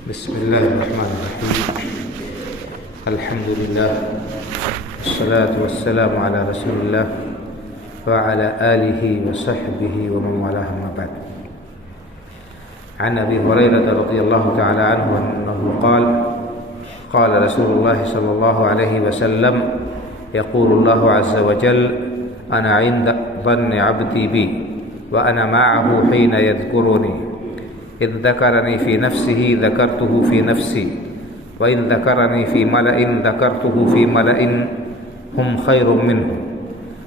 بسم الله الرحمن الرحيم. الحمد لله والصلاة والسلام على رسول الله وعلى آله وصحبه ومن والاه أما بعد. عن أبي هريرة رضي الله تعالى عنه أنه قال قال رسول الله صلى الله عليه وسلم يقول الله عز وجل أنا عند ظن عبدي بي وأنا معه حين يذكرني إذ ذكرني في نفسه ذكرته في نفسي وإن ذكرني في ملأ ذكرته في ملأ هم خير منه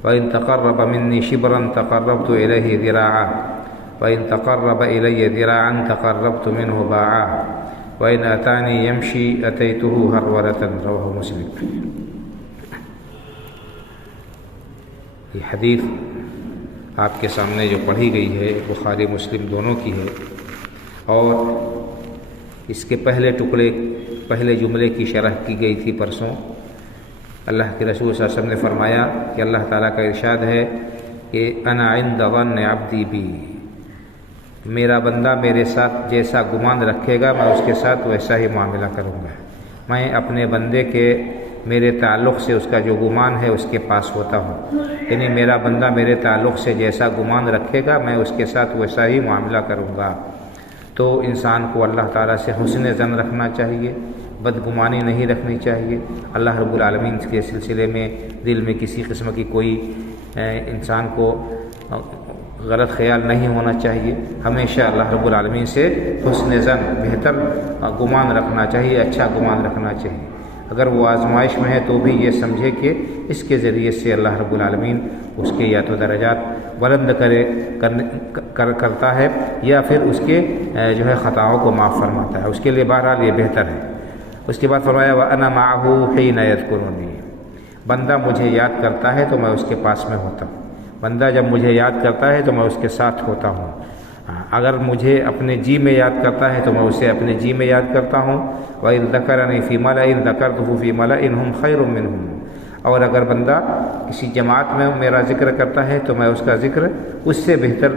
وإن تقرب مني شبرا تقربت إليه ذراعا وإن تقرب إلي ذراعا تقربت منه باعا وإن أتاني يمشي أتيته هرولة. رواه مسلم. یہ حدیث آپ کے سامنے جو پڑھی گئی ہے بخاری مسلم دونوں کی ہے، اور اس کے پہلے جملے کی شرح کی گئی تھی پرسوں. اللہ کے رسول صلی اللہ علیہ وسلم نے فرمایا کہ اللہ تعالیٰ کا ارشاد ہے کہ انا عند ظن عبدی بی، میرا بندہ میرے ساتھ جیسا گمان رکھے گا میں اس کے ساتھ ویسا ہی معاملہ کروں گا. میں اپنے بندے کے میرے تعلق سے اس کا جو گمان ہے اس کے پاس ہوتا ہوں، یعنی میرا بندہ میرے تعلق سے جیسا گمان رکھے گا میں اس کے ساتھ ویسا ہی معاملہ کروں گا. تو انسان کو اللہ تعالیٰ سے حسن ظن رکھنا چاہیے، بدگمانی نہیں رکھنی چاہیے. اللہ رب العالمین کے سلسلے میں دل میں کسی قسم کی کوئی انسان کو غلط خیال نہیں ہونا چاہیے. ہمیشہ اللہ رب العالمین سے حسن ظن، بہتر گمان رکھنا چاہیے، اچھا گمان رکھنا چاہیے. اگر وہ آزمائش میں ہے تو بھی یہ سمجھے کہ اس کے ذریعے سے اللہ رب العالمین اس کے یا تو درجات بلند کرتا ہے یا پھر اس کے جو ہے خطاؤں کو معاف فرماتا ہے. اس کے لیے بہرحال یہ بہتر ہے. اس کے بعد فرمایا وَأَنَا مَعَهُ حِينَ يَذْكُرُنِي، بندہ مجھے یاد کرتا ہے تو میں اس کے پاس میں ہوتا ہوں. بندہ جب مجھے یاد کرتا ہے تو میں اس کے ساتھ ہوتا ہوں. اگر مجھے اپنے جی میں یاد کرتا ہے تو میں اسے اپنے جی میں یاد کرتا ہوں. وَإِذْ ذَكَرَنِي فِي مَلَئٍ ذَكَرْتُهُ فِي مَلَئٍ هُمْ خَيْرٌ مِّنْهُمْ، اور اگر بندہ کسی جماعت میں میرا ذکر کرتا ہے تو میں اس کا ذکر اس سے بہتر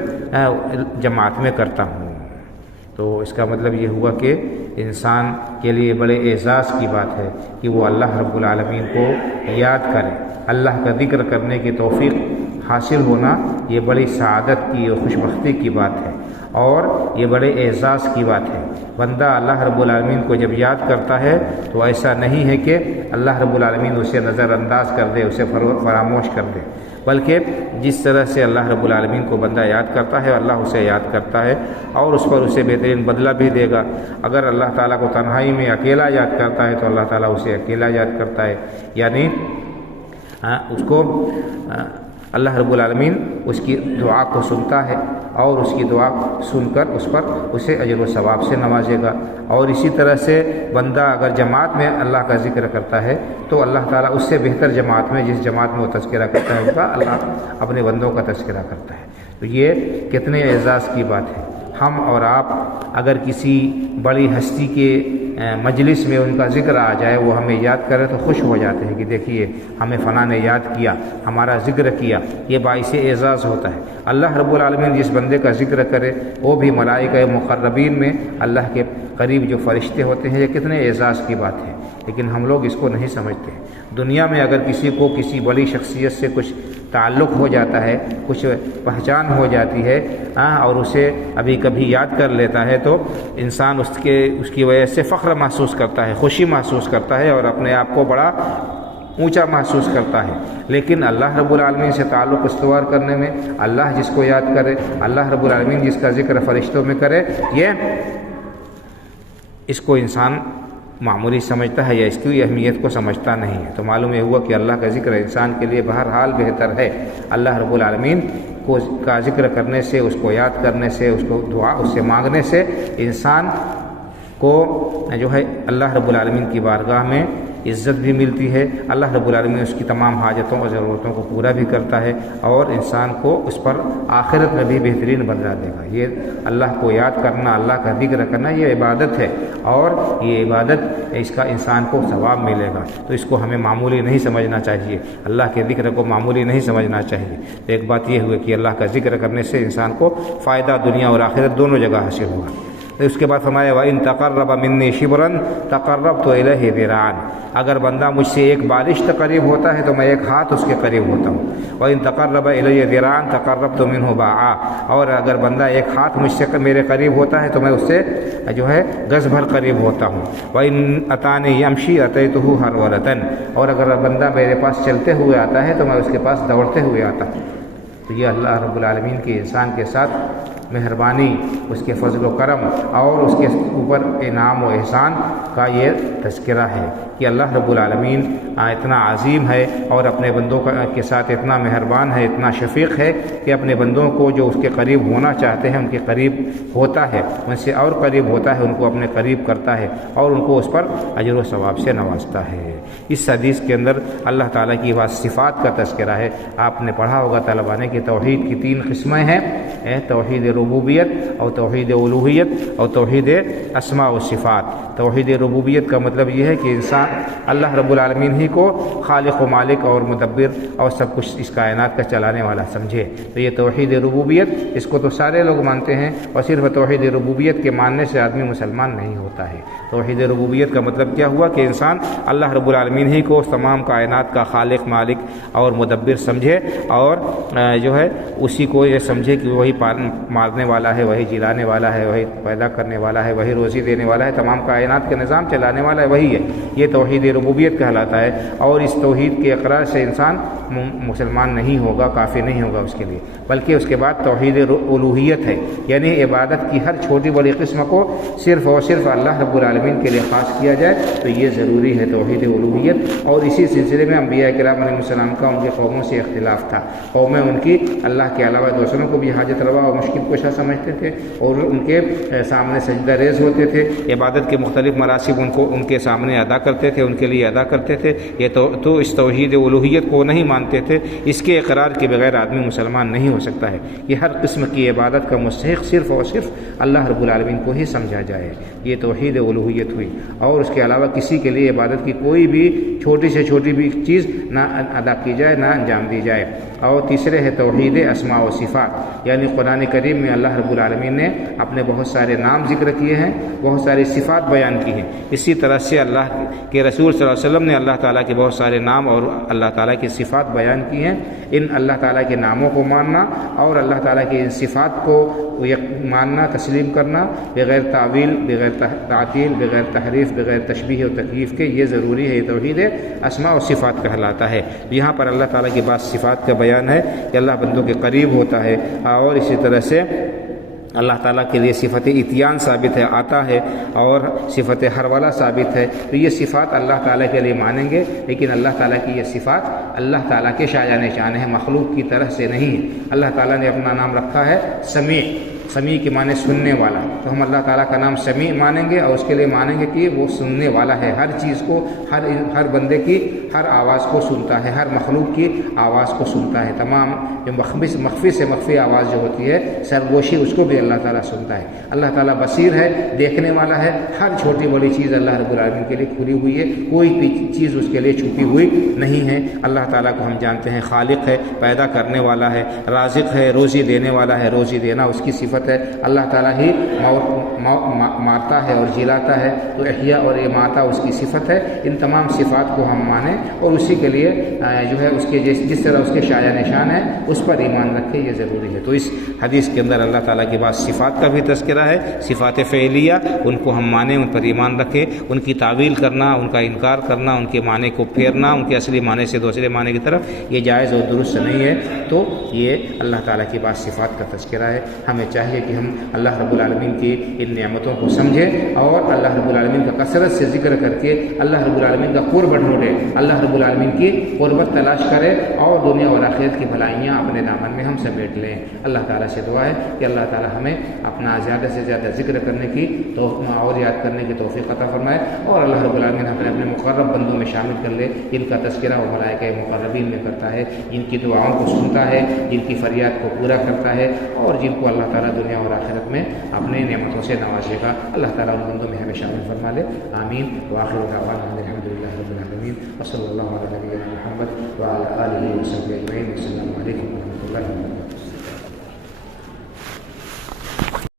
جماعت میں کرتا ہوں. تو اس کا مطلب یہ ہوا کہ انسان کے لیے بڑے اعزاز کی بات ہے کہ وہ اللہ رب العالمین کو یاد کرے. اللہ کا ذکر کرنے کی توفیق حاصل ہونا یہ بڑی سعادت کی اور خوشبختی کی بات ہے، اور یہ بڑے اعزاز کی بات ہے. بندہ اللہ رب العالمین کو جب یاد کرتا ہے تو ایسا نہیں ہے کہ اللہ رب العالمین اسے نظر انداز کر دے، اسے فراموش کر دے، بلکہ جس طرح سے اللہ رب العالمین کو بندہ یاد کرتا ہے اللہ اسے یاد کرتا ہے اور اس پر اسے بہترین بدلہ بھی دے گا. اگر اللہ تعالیٰ کو تنہائی میں اکیلا یاد کرتا ہے تو اللہ تعالیٰ اسے اکیلا یاد کرتا ہے، یعنی اس کو اللہ رب العالمین اس کی دعا کو سنتا ہے اور اس کی دعا سن کر اس پر اسے اجر و ثواب سے نوازے گا. اور اسی طرح سے بندہ اگر جماعت میں اللہ کا ذکر کرتا ہے تو اللہ تعالیٰ اس سے بہتر جماعت میں، جس جماعت میں وہ تذکرہ کرتا ہے، ان کا اللہ اپنے بندوں کا تذکرہ کرتا ہے. تو یہ کتنے اعزاز کی بات ہے. ہم اور آپ اگر کسی بڑی ہستی کے مجلس میں ان کا ذکر آ جائے، وہ ہمیں یاد کرے تو خوش ہو جاتے ہیں کہ دیکھیے ہمیں فلاں نے یاد کیا، ہمارا ذکر کیا. یہ باعث اعزاز ہوتا ہے. اللہ رب العالمین جس بندے کا ذکر کرے وہ بھی ملائکہ مقربین میں اللہ کے قریب جو فرشتے ہوتے ہیں، یہ کتنے اعزاز کی بات ہے. لیکن ہم لوگ اس کو نہیں سمجھتے. دنیا میں اگر کسی کو کسی بڑی شخصیت سے کچھ تعلق ہو جاتا ہے، کچھ پہچان ہو جاتی ہے اور اسے ابھی کبھی یاد کر لیتا ہے تو انسان اس کی وجہ سے فخر محسوس کرتا ہے، خوشی محسوس کرتا ہے اور اپنے آپ کو بڑا اونچا محسوس کرتا ہے. لیکن اللہ رب العالمین سے تعلق استوار کرنے میں اللہ جس کو یاد کرے، اللہ رب العالمین جس کا ذکر فرشتوں میں کرے، یہ اس کو انسان معمولی سمجھتا ہے یا اس کی اہمیت کو سمجھتا نہیں ہے. تو معلوم یہ ہوا کہ اللہ کا ذکر انسان کے لیے بہرحال بہتر ہے. اللہ رب العالمین کا ذکر کرنے سے، اس کو یاد کرنے سے، اس کو دعا اس سے مانگنے سے انسان کو جو ہے اللہ رب العالمین کی بارگاہ میں عزت بھی ملتی ہے. اللہ رب العالمین اس کی تمام حاجتوں اور ضرورتوں کو پورا بھی کرتا ہے اور انسان کو اس پر آخرت میں بھی بہترین بدلہ دے گا. یہ اللہ کو یاد کرنا، اللہ کا ذکر کرنا یہ عبادت ہے، اور یہ عبادت اس کا انسان کو ثواب ملے گا. تو اس کو ہمیں معمولی نہیں سمجھنا چاہیے، اللہ کے ذکر کو معمولی نہیں سمجھنا چاہیے. تو ایک بات یہ ہوئی کہ اللہ کا ذکر کرنے سے انسان کو فائدہ دنیا اور آخرت دونوں جگہ حاصل ہوگا. اس کے بعد فرمایا وَإِن تَقَرَّبَ مِنِّي شِبْرًا تَقَرَّبْتُ إِلَيْهِ ذِرَاعًا، اگر بندہ مجھ سے ایک بالشت قریب ہوتا ہے تو میں ایک ہاتھ اس کے قریب ہوتا ہوں۔ وَإِن تَقَرَّبَ إِلَيَّ ذِرَاعًا تَقَرَّبْتُ مِنْهُ بَاعًا، اور اگر بندہ ایک ہاتھ مجھ سے میرے قریب ہوتا ہے تو میں اس سے جو ہے گز بھر قریب ہوتا ہوں۔ وَإِن أَتَانِي يَمْشِي أَتَيْتُهُ هَرْوَلَةً، اور اگر بندہ میرے پاس چلتے ہوئے آتا ہے تو میں اس کے پاس دوڑتے ہوئے آتا ہوں۔ تو یہ اللہ رب العالمین کی انسان کے ساتھ مہربانی، اس کے فضل و کرم اور اس کے اوپر انعام و احسان کا یہ تذکرہ ہے کہ اللہ رب العالمین اتنا عظیم ہے اور اپنے بندوں کے ساتھ اتنا مہربان ہے، اتنا شفیق ہے کہ اپنے بندوں کو جو اس کے قریب ہونا چاہتے ہیں ان کے قریب ہوتا ہے، ان سے اور قریب ہوتا ہے، ان کو اپنے قریب کرتا ہے اور ان کو اس پر اجر و ثواب سے نوازتا ہے۔ اس حدیث کے اندر اللہ تعالیٰ کی بعض صفات کا تذکرہ ہے۔ آپ نے پڑھا ہوگا طلباء نے کہ توحید کی 3 قسمیں ہیں، توحید ربوبیت اور توحید الوہیت اور توحید اسماء و صفات۔ توحید ربوبیت کا مطلب یہ ہے کہ انسان اللہ رب العالمین ہی کو خالق و مالک اور مدبر اور سب کچھ اس کائنات کا چلانے والا سمجھے، تو یہ توحید ربوبیت، اس کو تو سارے لوگ مانتے ہیں، اور صرف توحید ربوبیت کے ماننے سے آدمی مسلمان نہیں ہوتا ہے۔ توحید ربوبیت کا مطلب کیا ہوا کہ انسان اللہ رب العالمین ہی کو تمام کائنات کا خالق، مالک اور مدبر سمجھے، اور جو ہے اسی کو یہ سمجھے کہ وہی مارنے والا ہے، وہی جلانے والا ہے، وہی پیدا کرنے والا ہے، وہی روزی دینے والا ہے، تمام کائنات کے نظام چلانے والا ہے، وہی ہے۔ یہ توحید ربوبیت کہلاتا ہے، اور اس توحید کے اقرار سے انسان مسلمان نہیں ہوگا، کافی نہیں ہوگا اس کے لیے، بلکہ اس کے بعد توحید الوہیت ہے، یعنی عبادت کی ہر چھوٹی بڑی قسم کو صرف اور صرف اللہ رب العالمین کے لیے خاص کیا جائے، تو یہ ضروری ہے توحید الوہیت۔ اور اسی سلسلے میں انبیاء کرام علیہ السلام کا ان کی قوموں سے اختلاف تھا۔ قومیں ان کی اللہ کے علاوہ دوسروں کو بھی حاجت روا اور مشکل کشا سمجھتے تھے، اور ان کے سامنے سجدہ ریز ہوتے تھے، عبادت کے مختلف مراسم ان کے سامنے ادا کرتے تھے، ان کے لیے ادا کرتے تھے، یہ تو اس توحید الوہیت کو نہیں مانتے تھے۔ اس کے اقرار کے بغیر آدمی مسلمان نہیں ہو سکتا ہے۔ یہ ہر قسم کی عبادت کا مستحق صرف اور صرف اللہ رب العالمین کو ہی سمجھا جائے، یہ توحید الوہیت ہوئی، اور اس کے علاوہ کسی کے لیے عبادت کی کوئی بھی چھوٹی سے چھوٹی بھی چیز نہ ادا کی جائے، نہ انجام دی جائے۔ اور تیسرے ہے توحید اسماء و صفات، یعنی قرآن کریم میں اللہ رب العالمین نے اپنے بہت سارے نام ذکر کیے ہیں، بہت ساری صفات بیان کی ہیں۔ اسی طرح سے اللہ کے رسول صلی اللہ علیہ وسلم نے اللہ تعالیٰ کے بہت سارے نام اور اللہ تعالیٰ کی صفات بیان کی ہیں۔ ان اللہ تعالیٰ کے ناموں کو ماننا اور اللہ تعالیٰ کی ان صفات کو ماننا، تسلیم کرنا، بغیر تعویل، بغیر تعطیل، بغیر تحریف، بغیر تشبیہ و تکییف کے، یہ ضروری ہے۔ یہ توحید اسماء و صفات کہلاتا ہے۔ یہاں پر اللہ تعالیٰ کی بعض صفات کا بیان ہے کہ اللہ بندوں کے قریب ہوتا ہے، اور اسی طرح سے اللہ تعالیٰ کے لیے صفت اتیان ثابت ہے، آتا ہے، اور صفت حرولہ ثابت ہے۔ تو یہ صفات اللہ تعالیٰ کے لیے مانیں گے، لیکن اللہ تعالیٰ کی یہ صفات اللہ تعالیٰ کے شایان شان ہے، مخلوق کی طرح سے نہیں ہے۔ اللہ تعالیٰ نے اپنا نام رکھا ہے سمیع، سمیع کے معنی سننے والا، تو ہم اللہ تعالیٰ کا نام سمیع مانیں گے، اور اس کے لیے مانیں گے کہ وہ سننے والا ہے، ہر چیز کو، ہر بندے کی ہر آواز کو سنتا ہے، ہر مخلوق کی آواز کو سنتا ہے، تمام جو مخفی سے مخفی آواز جو ہوتی ہے، سرگوشی، اس کو بھی اللہ تعالیٰ سنتا ہے۔ اللہ تعالیٰ بصیر ہے، دیکھنے والا ہے، ہر چھوٹی بڑی چیز اللہ رب العالمین کے لیے کھلی ہوئی ہے، کوئی بھی چیز اس کے لیے چھپی ہوئی نہیں ہے۔ اللہ تعالیٰ کو ہم جانتے ہیں خالق ہے، پیدا کرنے والا ہے، رازق ہے، روزی دینے والا ہے، روزی دینا اس کی صفت ہے۔ اللہ تعالیٰ ہی مارتا ہے اور جلاتا ہے، تو احیاء اور اماتہ اس کی صفت ہے۔ ان تمام صفات کو ہم مانیں اور اسی کے لیے جو ہے اس کے جس طرح اس کے شایع نشان ہے اس پر ایمان رکھے، یہ ضروری ہے۔ تو اس حدیث کے اندر اللہ تعالیٰ کے بعض صفات کا بھی تذکرہ ہے، صفات فعلیہ، ان کو ہم مانیں، ان پر ایمان رکھیں۔ ان کی تعویل کرنا، ان کا انکار کرنا، ان کے معنی کو پھیرنا، ان کے اصلی معنی سے دوسرے معنی کی طرف، یہ جائز اور درست نہیں ہے۔ تو یہ اللہ تعالیٰ کی بعض صفات کا تذکرہ ہے۔ ہمیں چاہیے کہ ہم اللہ رب العالمین کی ان نعمتوں کو سمجھیں اور اللہ رب العالمین کا کثرت سے ذکر کر کے اللہ رب العالمین کا قرب ڈھونڈیں، اللہ رب العالمین کی قربت تلاش کریں، اور دنیا اور آخرت کی بھلائیاں اپنے دامن میں ہم سمیٹ لیں۔ اللہ تعالیٰ سے دعا ہے کہ اللہ تعالیٰ ہمیں اپنا زیادہ سے زیادہ ذکر کرنے کی اور یاد کرنے کی توفیق عطا فرمائے، اور اللہ رب العالمین ہمیں اپنے مقرب بندوں میں شامل کر لے، جن کا تذکرہ وہ ملائکہ مقربین میں کرتا ہے، جن کی دعاؤں کو سنتا ہے، جن کی فریاد کو پورا کرتا ہے، اور جن کو اللہ تعالیٰ دنیا اور آخرت میں اپنے نعمتوں سے نوازے گا۔ اللہ تعالیٰ ان بندوں میں ہمیں شامل فرما لے، آمین۔ وآخر دعوانا الحمد للہ رب العالمین، وصلی اللہ علیہ محمد وعلی آلہ وصحبہ اجمعین، السلام علیکم ورحمۃ اللہ وبرکاتہ۔